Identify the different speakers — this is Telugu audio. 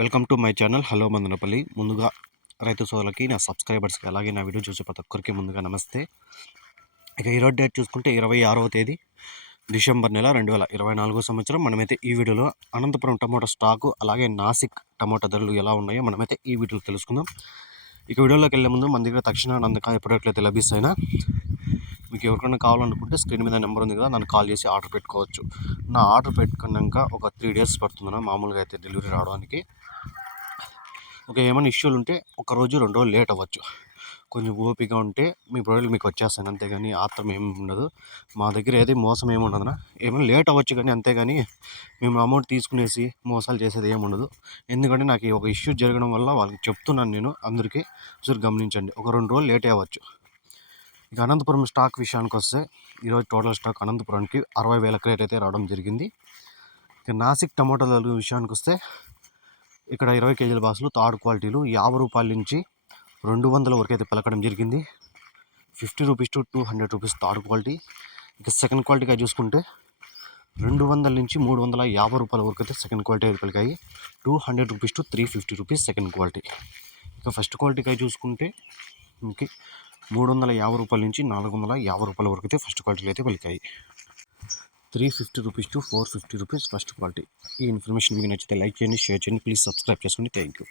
Speaker 1: Welcome to my channel. Hello Mandanapalli. ముందుగా రైతు సోదరులకి నా సబ్స్క్రైబర్స్కి అలాగే నా వీడియో చూసే ప్రతి ఒక్కరికి ముందుగా నమస్తే. ఇక ఈరోజు డేట్ చూసుకుంటే ఇరవై ఆరవ తేదీ డిసెంబర్ నెల రెండు వేల ఇరవై నాలుగో సంవత్సరం. మనమైతే ఈ వీడియోలో అనంతపురం టమోటా స్టాకు అలాగే నాసిక్ టమోటా ధరలు ఎలా ఉన్నాయో మనమైతే ఈ వీడియోలో తెలుసుకుందాం. ఇక వీడియోలోకి వెళ్ళే ముందు మన దగ్గర తక్షణ నందకాయ అయితే లభిస్తాయినా మీకు ఎవరికైనా కావాలనుకుంటే స్క్రీన్ మీద నెంబర్ ఉంది కదా నన్ను కాల్ చేసి ఆర్డర్ పెట్టుకోవచ్చు. నా ఆర్డర్ పెట్టుకున్నాక ఒక త్రీ డేస్ పడుతుందన్న మామూలుగా అయితే డెలివరీ రావడానికి. ఒక ఏమైనా ఇష్యూలు ఉంటే ఒక రోజు రెండు రోజులు లేట్ అవ్వచ్చు. కొంచెం ఓపిక ఉంటే మీ ప్రోడక్ట్ మీకు వచ్చేస్తాను అంతేగాని ఆత్రం ఏమి ఉండదు. మా దగ్గర ఏది మోసం ఏమి ఉండదునా ఏమైనా లేట్ అవ్వచ్చు కానీ అంతేగాని మేము అమౌంట్ తీసుకునేసి మోసాలు చేసేది ఏమి ఉండదు. ఎందుకంటే నాకు ఈ ఒక ఇష్యూ జరగడం వల్ల వాళ్ళకి చెప్తున్నాను నేను అందరికీ. చూసి గమనించండి ఒక రెండు రోజులు లేట్ అవ్వచ్చు. ఇక అనంతపురం స్టాక్ విషయానికి వస్తే ఈరోజు టోటల్ స్టాక్ అనంతపురానికి అరవై వేల క్రేట్ అయితే రావడం జరిగింది. ఇక నాసిక్ టమాటాల విషయానికి వస్తే ఇక్కడ ఇరవై కేజీల బాక్సులు థర్డ్ క్వాలిటీలు యాభై రూపాయల నుంచి రెండు వందల వరకు అయితే పలకడం జరిగింది. Fifty rupees to two hundred rupees third quality. ఇక సెకండ్ క్వాలిటీగా చూసుకుంటే రెండు వందల నుంచి మూడు వందల యాభై రూపాయల వరకు అయితే సెకండ్ క్వాలిటీ అయితే పలికాయి. Two hundred rupees to three fifty rupees second quality. ఇక ఫస్ట్ క్వాలిటీగా చూసుకుంటే ఇంకే మూడు వందల యాభై రూపాయల నుంచి నాలుగు వందల యాభై రూపాయల వరకు అయితే ఫస్ట్ క్వాలిటీలు అయితే పలికాయి three fifty rupees to four fifty rupees first quality. ఈ ఇన్ఫర్మేషన్ మీకు నచ్చితే లైక్ చేయండి షేర్ చేయండి ప్లీజ్ సబ్స్క్రైబ్ చేసుకోండి. Thank you.